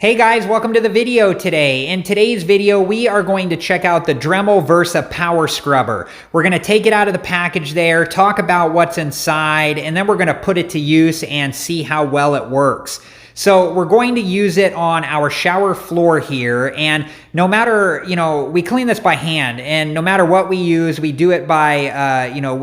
Hey guys, welcome to the video today. In today's video, we are going to check out the Dremel Versa Power Scrubber. We're going to take it out of the package there, talk about what's inside, and then we're going to put it to use and see how well it works. So we're going to use it on our shower floor here, and no matter, we clean this by hand, and no matter what we use, we do it by,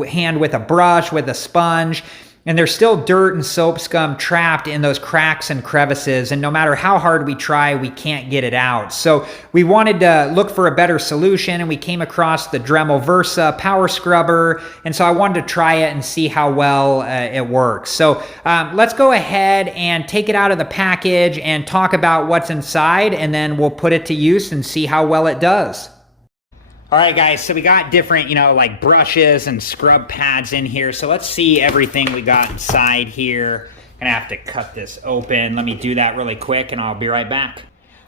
hand with a brush, with a sponge. And there's still dirt and soap scum trapped in those cracks and crevices. And no matter how hard we try, we can't get it out. So we wanted to look for a better solution, and we came across the Dremel Versa Power Scrubber. And so I wanted to try it and see how well it works. So let's go ahead and take it out of the package and talk about what's inside, and then we'll put it to use and see how well it does. All right, guys, so we got different, like brushes and scrub pads in here. So let's see everything we got inside here. Gonna have to cut this open. Let me do that really quick and I'll be right back.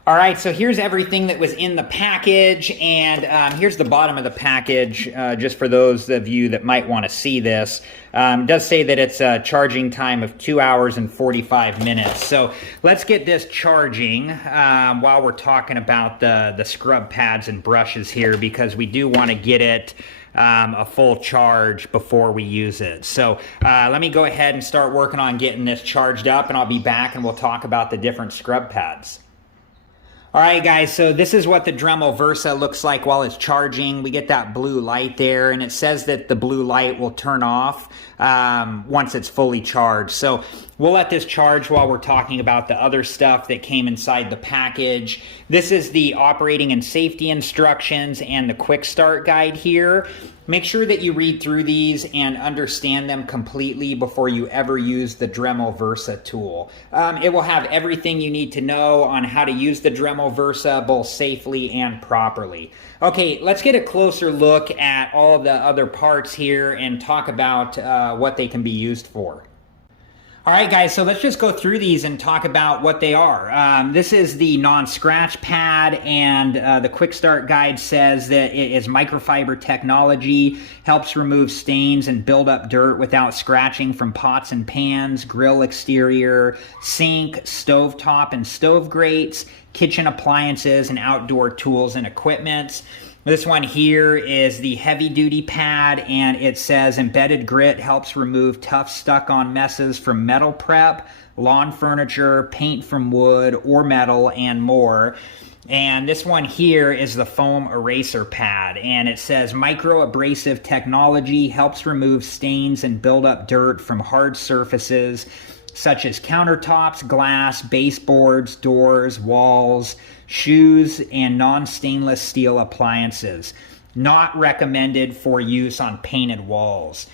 All right, so here's everything that was in the package, and here's the bottom of the package, just for those of you that might want to see this. It does say that it's a charging time of 2 hours and 45 minutes. So let's get this charging while we're talking about the scrub pads and brushes here, because we do want to get it a full charge before we use it. So let me go ahead and start working on getting this charged up, and I'll be back and we'll talk about the different scrub pads. All right, guys, so this is what the Dremel Versa looks like while it's charging. We get that blue light there, and it says that the blue light will turn off once it's fully charged. So we'll let this charge while we're talking about the other stuff that came inside the package. This is the operating and safety instructions and the quick start guide here. Make sure that you read through these and understand them completely before you ever use the Dremel Versa tool. It will have everything you need to know on how to use the Dremel Versa both safely and properly. Okay, let's get a closer look at all the other parts here and talk about what they can be used for. All right, guys, so let's just go through these and talk about what they are. This is the non-scratch pad, and the quick start guide says that it is microfiber technology, helps remove stains and build up dirt without scratching from pots and pans, grill exterior, sink, stovetop and stove grates, kitchen appliances, and outdoor tools and equipment. This one here is the heavy duty pad, and it says embedded grit helps remove tough stuck-on messes from metal prep, lawn furniture, paint from wood or metal, and more. And this one here is the foam eraser pad, and it says micro abrasive technology helps remove stains and build up dirt from hard surfaces such as countertops, glass, baseboards, doors, walls, shoes, and non-stainless steel appliances. Not recommended for use on painted walls.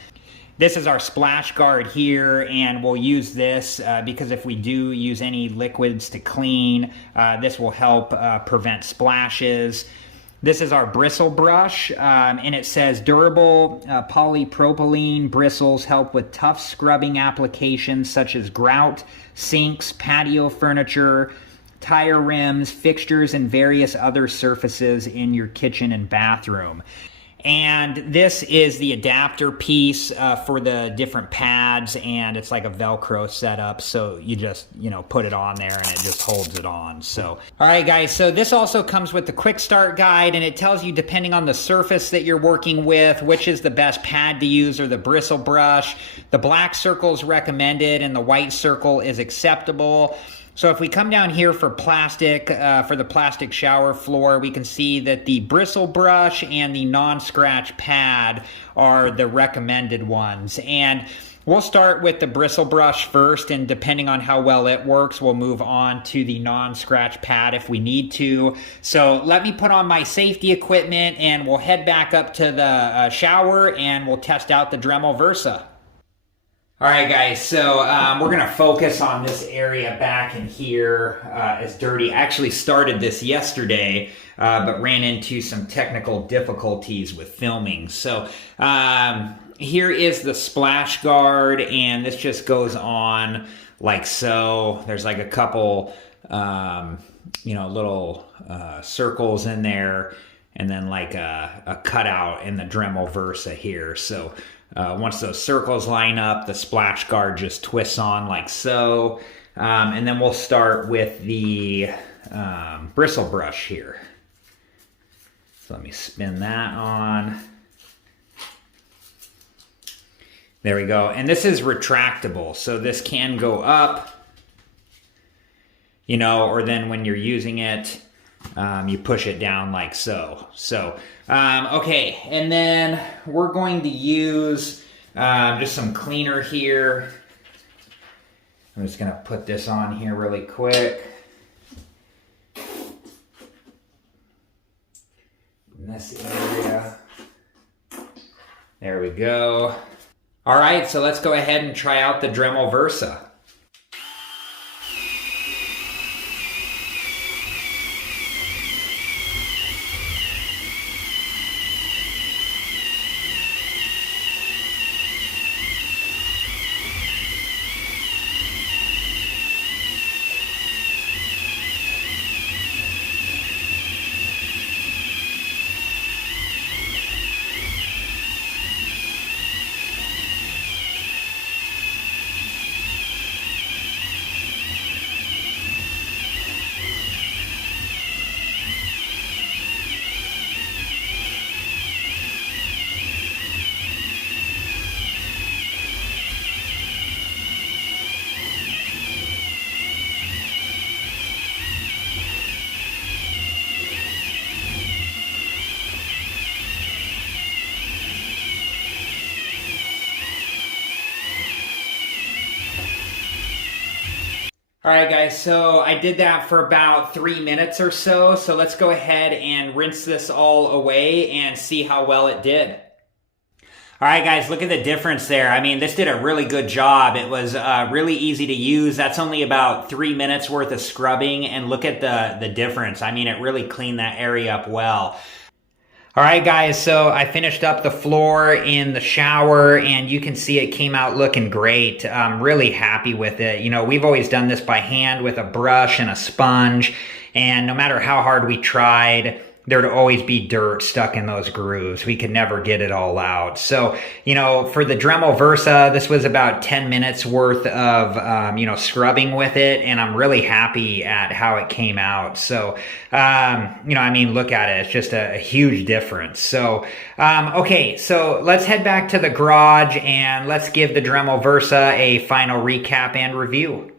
This is our splash guard here, and we'll use this because if we do use any liquids to clean, this will help prevent splashes. This is our bristle brush, and it says durable polypropylene bristles help with tough scrubbing applications such as grout, sinks, patio furniture, tire rims, fixtures, and various other surfaces in your kitchen and bathroom. And this is the adapter piece for the different pads, and it's like a Velcro setup, so you just, put it on there and it just holds it on. So, all right, guys, so this also comes with the quick start guide, and it tells you, depending on the surface that you're working with, which is the best pad to use or the bristle brush. The black circle is recommended and the white circle is acceptable. So if we come down here for plastic, for the plastic shower floor, we can see that the bristle brush and the non-scratch pad are the recommended ones. And we'll start with the bristle brush first, and depending on how well it works, we'll move on to the non-scratch pad if we need to. So let me put on my safety equipment, and we'll head back up to the shower, and we'll test out the Dremel Versa. All right, guys, so we're going to focus on this area back in here. It's dirty. I actually started this yesterday, but ran into some technical difficulties with filming. So here is the splash guard, and this just goes on like so. There's like a couple, little circles in there, and then like a cutout in the Dremel Versa here. So once those circles line up, the splash guard just twists on like so. And then we'll start with the bristle brush here. So let me spin that on. There we go. And this is retractable, so this can go up, you know, or then when you're using it, you push it down like so. Okay, and then we're going to use just some cleaner here. I'm just gonna put this on here really quick. In this area. There we go. All right, so let's go ahead and try out the Dremel Versa. All right, guys, so I did that for about 3 minutes or so. So let's go ahead and rinse this all away and see how well it did. All right, guys, look at the difference there. I mean, this did a really good job. It was really easy to use. That's only about 3 minutes worth of scrubbing, and look at the difference. I mean, it really cleaned that area up well. All right, guys, so I finished up the floor in the shower, and you can see it came out looking great. I'm really happy with it. You know, we've always done this by hand with a brush and a sponge, and no matter how hard we tried, there'd always be dirt stuck in those grooves. We could never get it all out. So, you know, for the Dremel Versa, this was about 10 minutes worth of, you know, scrubbing with it, and I'm really happy at how it came out. So, you know, I mean, look at it. It's just a huge difference. So, okay, so let's head back to the garage and let's give the Dremel Versa a final recap and review.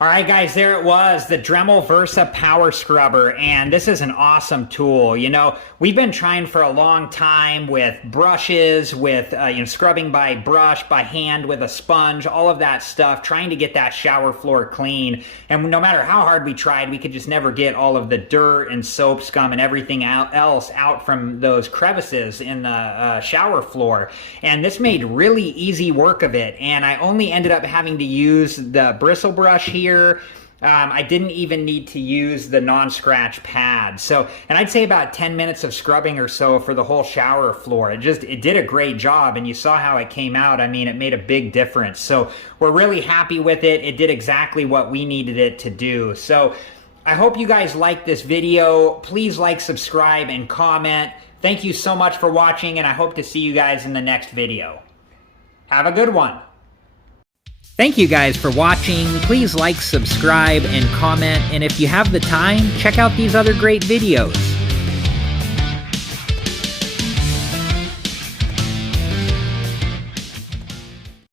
All right, guys, there it was, the Dremel Versa Power Scrubber, and this is an awesome tool. You know, we've been trying for a long time with brushes, with, you know, scrubbing by brush, by hand, with a sponge, all of that stuff, trying to get that shower floor clean. And no matter how hard we tried, we could just never get all of the dirt and soap scum and everything else out from those crevices in the shower floor. And this made really easy work of it, and I only ended up having to use the bristle brush here. I didn't even need to use the non-scratch pad. So, and I'd say about 10 minutes of scrubbing or so for the whole shower floor. It did a great job, and you saw how it came out. I mean, it made a big difference. So we're really happy with it. It did exactly what we needed it to do. So I hope you guys liked this video. Please like, subscribe, and comment. Thank you so much for watching, and I hope to see you guys in the next video. Have a good one. Thank you guys for watching. Please like, subscribe, and comment. And if you have the time, check out these other great videos.